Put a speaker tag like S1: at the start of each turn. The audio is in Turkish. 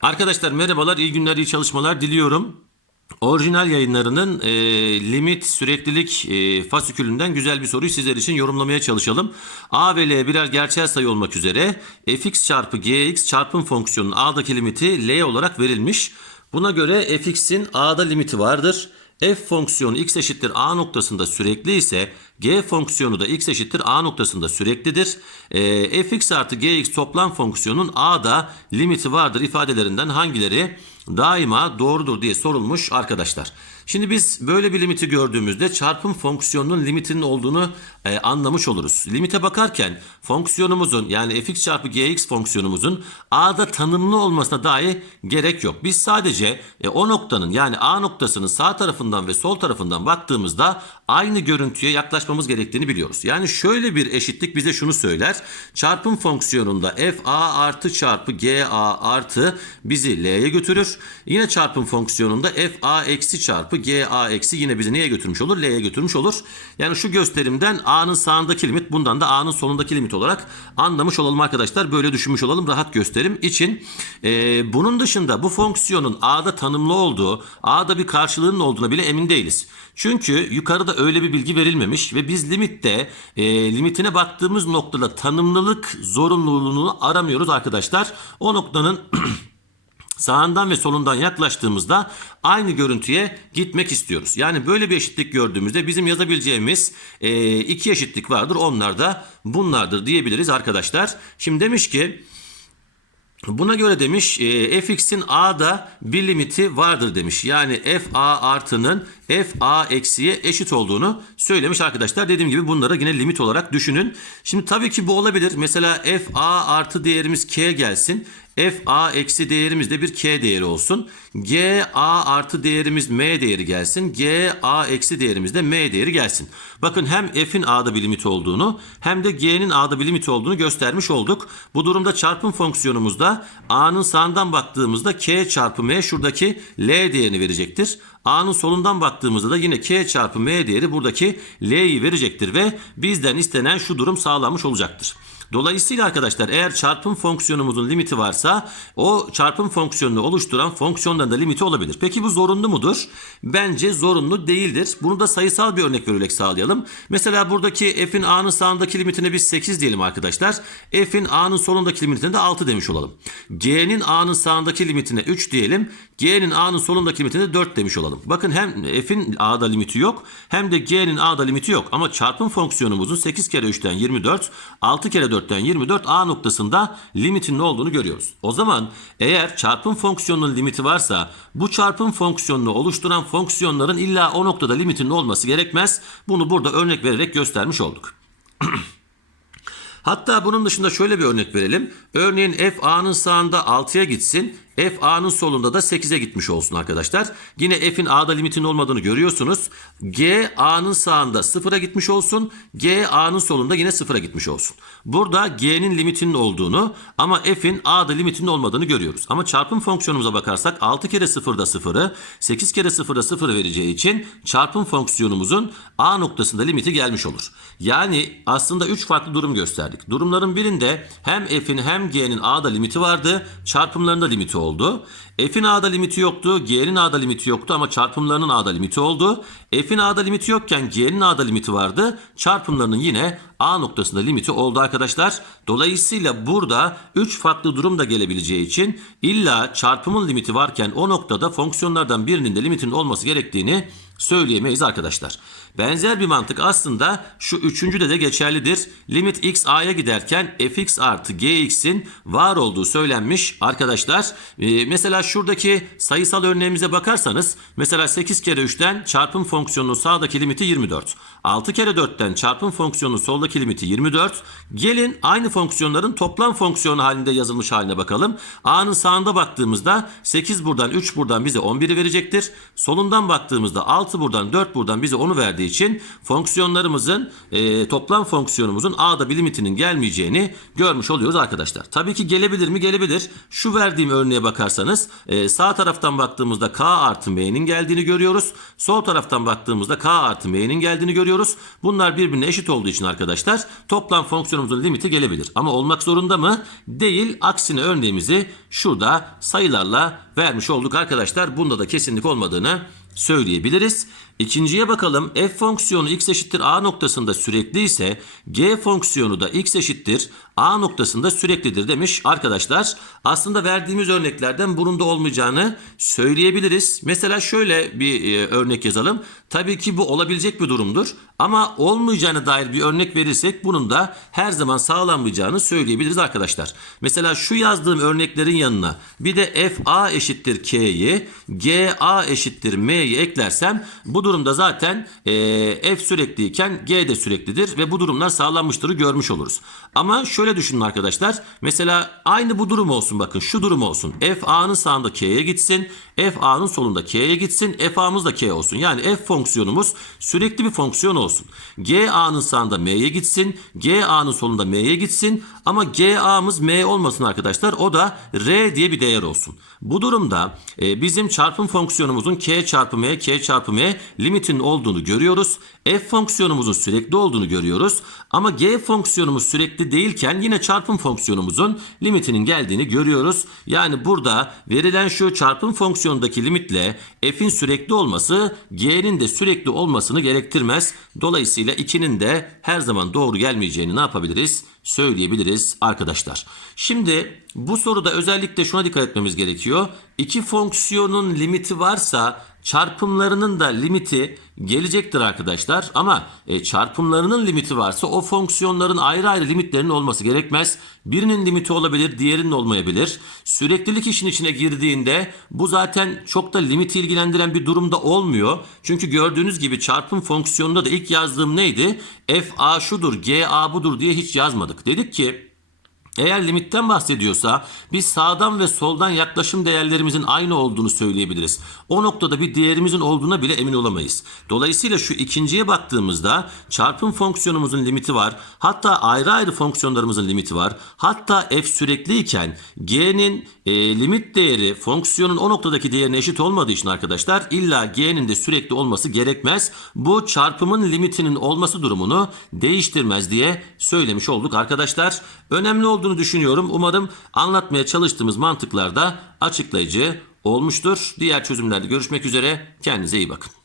S1: Arkadaşlar merhabalar, iyi günler, iyi çalışmalar diliyorum. Orijinal yayınlarının e, limit süreklilik e, fasikülünden güzel bir soruyu sizler için yorumlamaya çalışalım. A ve L birer gerçel sayı olmak üzere fx çarpı gx çarpım fonksiyonunun a'daki limiti L olarak verilmiş. Buna göre fx'in a'da limiti vardır. f fonksiyonu x eşittir a noktasında sürekli ise g fonksiyonu da x eşittir a noktasında süreklidir. E, fx artı gx toplam fonksiyonun a'da limiti vardır ifadelerinden hangileri daima doğrudur diye sorulmuş arkadaşlar. Şimdi biz böyle bir limiti gördüğümüzde çarpım fonksiyonunun limitinin olduğunu e, anlamış oluruz. Limite bakarken fonksiyonumuzun yani fx çarpı gx fonksiyonumuzun a'da tanımlı olmasına dahi gerek yok. Biz sadece e, o noktanın yani a noktasının sağ tarafından ve sol tarafından baktığımızda aynı görüntüye yaklaşmamız gerektiğini biliyoruz. Yani şöyle bir eşitlik bize şunu söyler. Çarpım fonksiyonunda f a artı çarpı g a artı bizi l'ye götürür. Yine çarpım fonksiyonunda f a eksi çarpı g a eksi yine bizi neye götürmüş olur? L'ye götürmüş olur. Yani şu gösterimden a'nın sağındaki limit bundan da a'nın solundaki limit olarak anlamış olalım arkadaşlar. Böyle düşünmüş olalım rahat gösterim için. Ee, bunun dışında bu fonksiyonun a'da tanımlı olduğu, a'da bir karşılığının olduğuna bile emin değiliz. Çünkü yukarıda öyle bir bilgi verilmemiş ve biz limitte e, limitine baktığımız noktada tanımlılık zorunluluğunu aramıyoruz arkadaşlar. O noktanın sağından ve solundan yaklaştığımızda aynı görüntüye gitmek istiyoruz. Yani böyle bir eşitlik gördüğümüzde bizim yazabileceğimiz e, iki eşitlik vardır. Onlar da bunlardır diyebiliriz arkadaşlar. Şimdi demiş ki Buna göre demiş e, fx'in a'da bir limiti vardır demiş. Yani f a artının f a eksiye eşit olduğunu söylemiş arkadaşlar. Dediğim gibi bunları yine limit olarak düşünün. Şimdi tabii ki bu olabilir. Mesela f a artı değerimiz k gelsin. F a eksi değerimiz de bir k değeri olsun. g a artı değerimiz m değeri gelsin. g a eksi değerimiz de m değeri gelsin. Bakın hem f'in a'da bir limit olduğunu hem de g'nin a'da bir limit olduğunu göstermiş olduk. Bu durumda çarpım fonksiyonumuzda a'nın sağından baktığımızda k çarpı m şuradaki l değerini verecektir. A'nın solundan baktığımızda da yine k çarpı m değeri buradaki l'yi verecektir ve bizden istenen şu durum sağlanmış olacaktır. Dolayısıyla arkadaşlar eğer çarpım fonksiyonumuzun limiti varsa o çarpım fonksiyonunu oluşturan fonksiyonların da limiti olabilir. Peki bu zorunlu mudur? Bence zorunlu değildir. Bunu da sayısal bir örnek vererek sağlayalım. Mesela buradaki f'in a'nın sağındaki limitine biz 8 diyelim arkadaşlar. F'in a'nın solundaki limitine de 6 demiş olalım. G'nin a'nın sağındaki limitine 3 diyelim. G'nin a'nın solundaki limitine 4 demiş olalım. Bakın hem f'in a'da limiti yok hem de g'nin a'da limiti yok. Ama çarpım fonksiyonumuzun 8 kere 3'ten 24, 6 kere 4'ten 24 a noktasında limitin ne olduğunu görüyoruz. O zaman eğer çarpım fonksiyonunun limiti varsa bu çarpım fonksiyonunu oluşturan fonksiyonların illa o noktada limitinin olması gerekmez. Bunu burada örnek vererek göstermiş olduk. Hatta bunun dışında şöyle bir örnek verelim. Örneğin f a'nın sağında 6'ya gitsin. F a'nın solunda da 8'e gitmiş olsun arkadaşlar. Yine f'in a'da limitinin olmadığını görüyorsunuz. G a'nın sağında 0'a gitmiş olsun. G a'nın solunda yine 0'a gitmiş olsun. Burada g'nin limitinin olduğunu ama f'in a'da limitinin olmadığını görüyoruz. Ama çarpım fonksiyonumuza bakarsak 6 kere 0'da 0'ı 8 kere 0'da 0 vereceği için çarpım fonksiyonumuzun a noktasında limiti gelmiş olur. Yani aslında 3 farklı durum gösterdik. Durumların birinde hem f'in hem g'nin a'da limiti vardı. Çarpımlarında limiti oldu oldu. F'in A'da limiti yoktu. G'nin A'da limiti yoktu ama çarpımlarının A'da limiti oldu. F'in A'da limiti yokken G'nin A'da limiti vardı. Çarpımlarının yine A noktasında limiti oldu arkadaşlar. Dolayısıyla burada 3 farklı durum da gelebileceği için illa çarpımın limiti varken o noktada fonksiyonlardan birinin de limitinin olması gerektiğini söyleyemeyiz arkadaşlar. Benzer bir mantık aslında şu üçüncüde de geçerlidir. Limit x a'ya giderken fx artı gx'in var olduğu söylenmiş arkadaşlar. Ee, mesela şuradaki sayısal örneğimize bakarsanız mesela 8 kere 3'ten çarpım fonksiyonunun sağdaki limiti 24. 6 kere 4'ten çarpım fonksiyonunun soldaki limiti 24. Gelin aynı fonksiyonların toplam fonksiyonu halinde yazılmış haline bakalım. A'nın sağında baktığımızda 8 buradan 3 buradan bize 11'i verecektir. Solundan baktığımızda 6 6 buradan 4 buradan bize onu verdiği için fonksiyonlarımızın e, toplam fonksiyonumuzun A'da bir limitinin gelmeyeceğini görmüş oluyoruz arkadaşlar. Tabii ki gelebilir mi? Gelebilir. Şu verdiğim örneğe bakarsanız e, sağ taraftan baktığımızda K artı M'nin geldiğini görüyoruz. Sol taraftan baktığımızda K artı M'nin geldiğini görüyoruz. Bunlar birbirine eşit olduğu için arkadaşlar toplam fonksiyonumuzun limiti gelebilir. Ama olmak zorunda mı? Değil. Aksine örneğimizi şurada sayılarla vermiş olduk arkadaşlar. Bunda da kesinlik olmadığını söyleyebiliriz. İkinciye bakalım. F fonksiyonu x eşittir a noktasında sürekli ise g fonksiyonu da x eşittir a noktasında süreklidir demiş arkadaşlar. Aslında verdiğimiz örneklerden bunun da olmayacağını söyleyebiliriz. Mesela şöyle bir e, örnek yazalım. Tabii ki bu olabilecek bir durumdur. Ama olmayacağına dair bir örnek verirsek bunun da her zaman sağlanmayacağını söyleyebiliriz arkadaşlar. Mesela şu yazdığım örneklerin yanına bir de fa eşittir k'yi, ga eşittir m'yi eklersem bu durumda zaten e, f sürekliyken g de süreklidir ve bu durumlar sağlanmıştırı görmüş oluruz. Ama şöyle düşünün arkadaşlar. Mesela aynı bu durum olsun bakın şu durum olsun. f a'nın sağında k'ye gitsin. f a'nın solunda k'ye gitsin. f a'mız da k olsun. Yani f fonksiyonumuz sürekli bir fonksiyon olsun. g a'nın sağında m'ye gitsin. g a'nın solunda m'ye gitsin. Ama g a'mız m olmasın arkadaşlar. O da r diye bir değer olsun. Bu durumda e, bizim çarpım fonksiyonumuzun k çarpı m, k çarpı m limitinin olduğunu görüyoruz. f fonksiyonumuzun sürekli olduğunu görüyoruz. Ama g fonksiyonumuz sürekli değilken yine çarpım fonksiyonumuzun limitinin geldiğini görüyoruz. Yani burada verilen şu çarpım fonksiyonundaki limitle f'in sürekli olması g'nin de sürekli olmasını gerektirmez. Dolayısıyla 2'nin de her zaman doğru gelmeyeceğini ne yapabiliriz? söyleyebiliriz arkadaşlar. Şimdi bu soruda özellikle şuna dikkat etmemiz gerekiyor. İki fonksiyonun limiti varsa çarpımlarının da limiti gelecektir arkadaşlar. Ama e, çarpımlarının limiti varsa o fonksiyonların ayrı ayrı limitlerinin olması gerekmez. Birinin limiti olabilir, diğerinin olmayabilir. Süreklilik işin içine girdiğinde bu zaten çok da limiti ilgilendiren bir durumda olmuyor. Çünkü gördüğünüz gibi çarpım fonksiyonunda da ilk yazdığım neydi? f a şudur, g a budur diye hiç yazmadık. Dedik ki eğer limitten bahsediyorsa biz sağdan ve soldan yaklaşım değerlerimizin aynı olduğunu söyleyebiliriz. O noktada bir değerimizin olduğuna bile emin olamayız. Dolayısıyla şu ikinciye baktığımızda çarpım fonksiyonumuzun limiti var. Hatta ayrı ayrı fonksiyonlarımızın limiti var. Hatta f sürekliyken g'nin e, limit değeri fonksiyonun o noktadaki değerine eşit olmadığı için arkadaşlar illa g'nin de sürekli olması gerekmez. Bu çarpımın limitinin olması durumunu değiştirmez diye söylemiş olduk arkadaşlar. Önemli olduğunu düşünüyorum. Umarım anlatmaya çalıştığımız mantıklar da açıklayıcı olmuştur. Diğer çözümlerde görüşmek üzere. Kendinize iyi bakın.